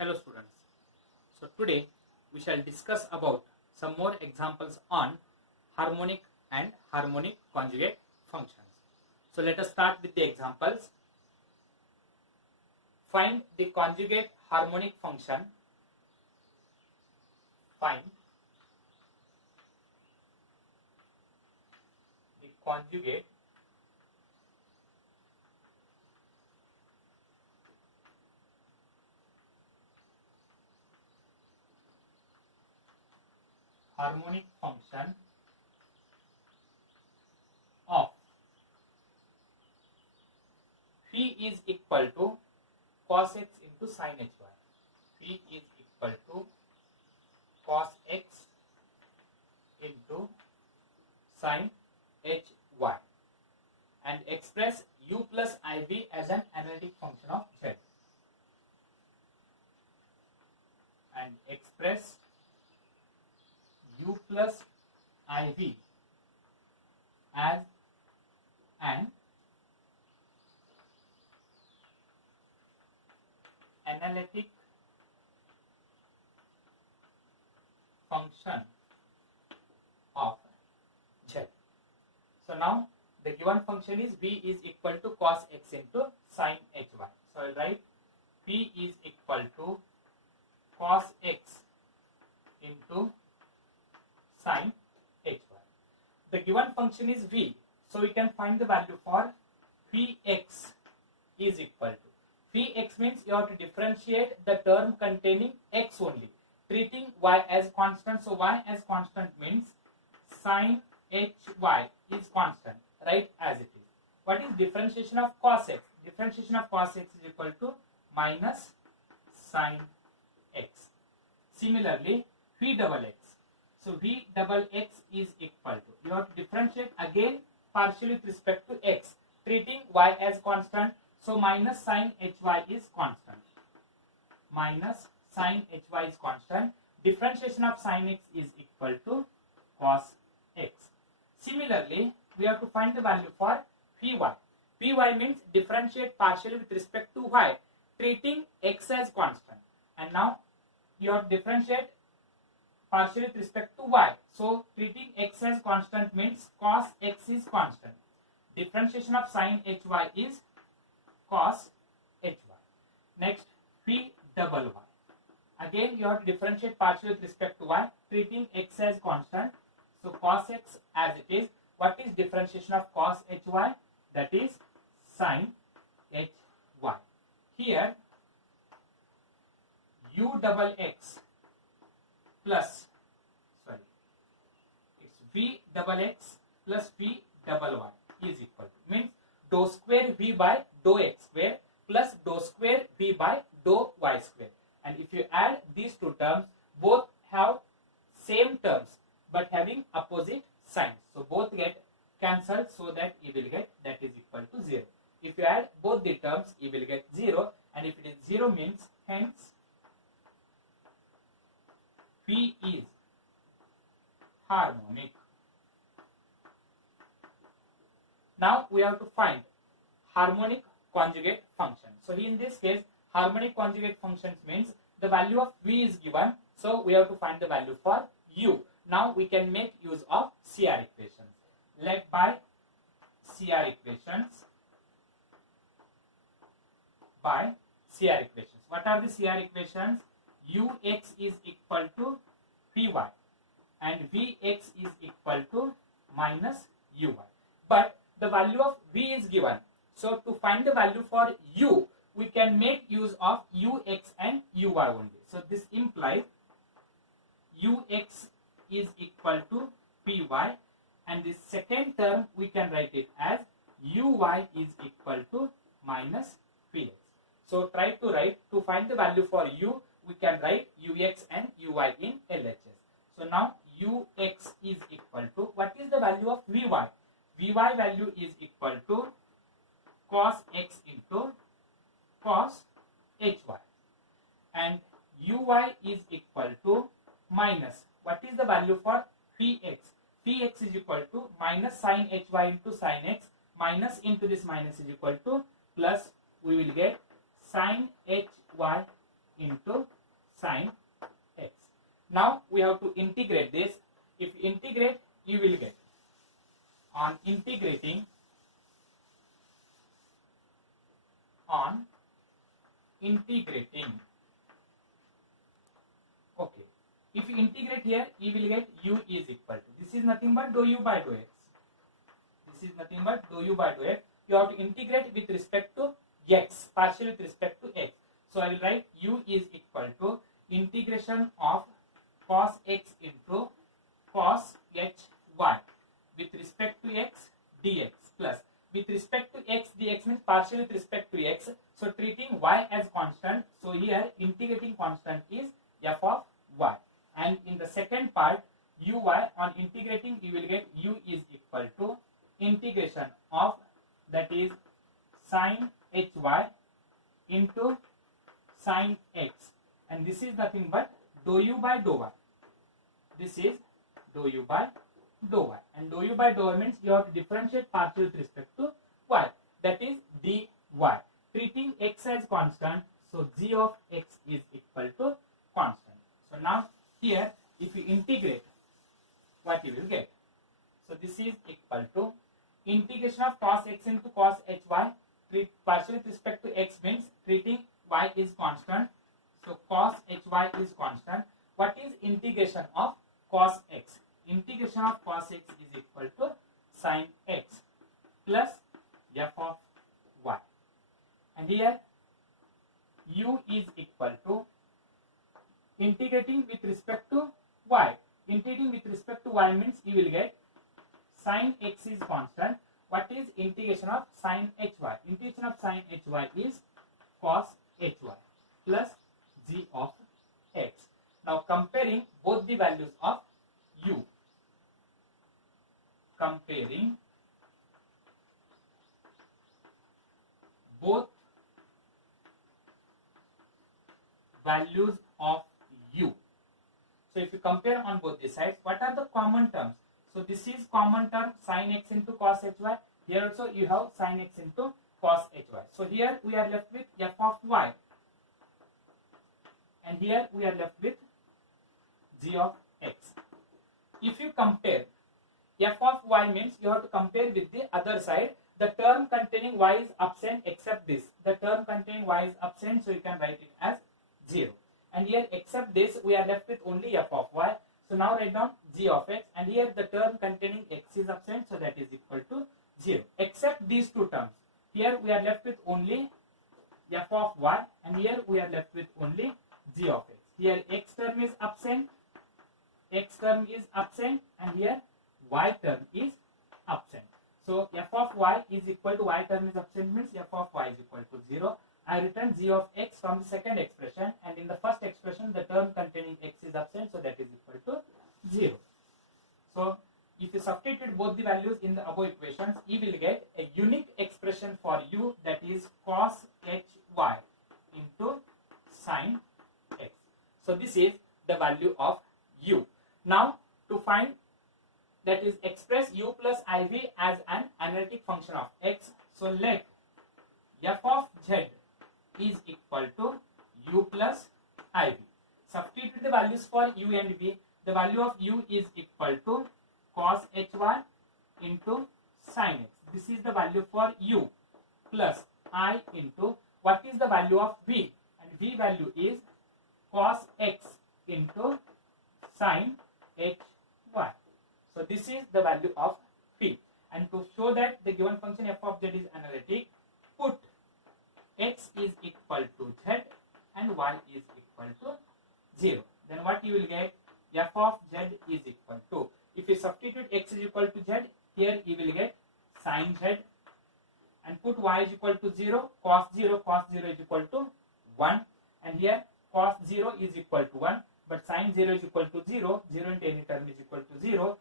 Hello students. So today we shall discuss about some more examples on harmonic and harmonic conjugate functions. So let us start with the examples. Find the conjugate harmonic function. Find the conjugate harmonic function of phi is equal to cos x into sin hy. Phi is equal to cos x into sin hy and express u plus iv as an analytic function of z and express u plus iv as an analytic function of z. So now the given function is v is equal to cos x into sin hy. So I will write p is equal to cos x into sin hy. The given function is v, so we can find the value for phi x is equal to. Phi x means you have to differentiate the term containing x only, treating y as constant. So y as constant means sin hy is constant, right, as it is. What is differentiation of cos x? Differentiation of cos x is equal to minus sin x. Similarly, v double x. So v double x is equal to, you have to differentiate again partially with respect to x, treating y as constant. So minus sin hy is constant. Minus sin hy is constant. Differentiation of sin x is equal to cos x. Similarly, we have to find the value for phy. Phy means differentiate partially with respect to y, treating x as constant. And now you have to differentiate partially with respect to y. So treating x as constant means cos x is constant. Differentiation of sin hy is cos hy. Next, phi double y. Again, you have to differentiate partially with respect to y, treating x as constant. So cos x as it is. What is differentiation of cos hy? That is sin hy. Here, u double x plus, it's v double x plus v double y is equal to, means dou square v by dou x square plus dou square v by dou y square. And if you add these two terms, both have same terms but having opposite signs. So both get cancelled, so that you will get that is equal to 0. If you add both the terms, you will get 0, and if it is 0 means hence phi is harmonic. Now we have to find harmonic conjugate function. So in this case, harmonic conjugate functions means the value of v is given, so we have to find the value for u. Now we can make use of CR equations. Let by CR equations. By CR equations. What are the CR equations? Ux is equal to py and vx is equal to minus uy. But the value of v is given. So to find the value for u, we can make use of ux and uy only. So this implies ux is equal to py, and the second term we can write it as uy is equal to minus px. So try to write, to find the value for u, we can write ux and uy in LHS. So now ux is equal to, what is the value of vy? Vy value is equal to cos x into cos hy, and uy is equal to minus, what is the value for phi x? Phi x is equal to minus sin hy into sin x, minus into this minus is equal to plus, we will get sin hy into we have to integrate this. If you integrate, you will get, on integrating, okay, if you integrate here, you will get u is equal to, this is nothing but dou u by dou x. This is nothing but dou u by dou x. You have to integrate with respect to x, partially with respect to x. So I will write u is equal to integration of cos x into cos hy with respect to x dx, plus with respect to x dx means partially with respect to x. So treating y as constant, so here integrating constant is f of y, and in the second part uy, on integrating you will get u is equal to integration of, that is sin hy into sin x, and this is nothing but dou u by dou y. This is dou u by dou y, and dou u by dou y means you have to differentiate partially with respect to y, that is dy. Treating x as constant, so g of x is equal to constant. So now here if you integrate, what you will get? So this is equal to integration of cos x into cos hy, partially with respect to x means treating y is constant, so cos hy is constant. What is integration of cos x? Integration of cos x is equal to sin x plus f of y, and here u is equal to integrating with respect to y. Integrating with respect to y means you will get sin x is constant. What is integration of sin hy? Integration of sin hy is cos hy plus g of x. Now comparing both the values of u, comparing both values of u. So if you compare on both the sides, what are the common terms? So this is common term sin x into cos hy. Here also you have sin x into cos hy. So here we are left with f of y, and here we are left with g of x. If you compare, f of y means you have to compare with the other side. The term containing y is absent except this. The term containing y is absent, so you can write it as 0. And here except this, we are left with only f of y. So now write down g of x, and here the term containing x is absent, so that is equal to 0. Except these two terms, here we are left with only f of y, and here we are left with only g of x. Here x term is absent, and here y term is absent. So f of y is equal to y term is absent means f of y is equal to 0. I return g of x from the second expression, and in the first expression the term containing x is absent, so that is equal to 0. So if you substitute both the values in the above equations, you will get a unique expression for u, that is cos hy into sin x. So this is the value of u. Now to find, that is express u plus iv as an analytic function of x, so let f of z is equal to u plus iv. Substitute the values for u and v. The value of u is equal to cos hy into sin x. This is the value for u, plus I into, what is the value of v? And v value is cos x into sin hy. So this is the value of p. And to show that the given function f of z is analytic, put x is equal to z and y is equal to 0. Then what you will get? F of z is equal to, if you substitute x is equal to z, here you will get sin z, and put y is equal to 0, cos 0 is equal to 1, and here cos 0 is equal to 1, but sin 0 is equal to 0, 0 into any term is equal to 0,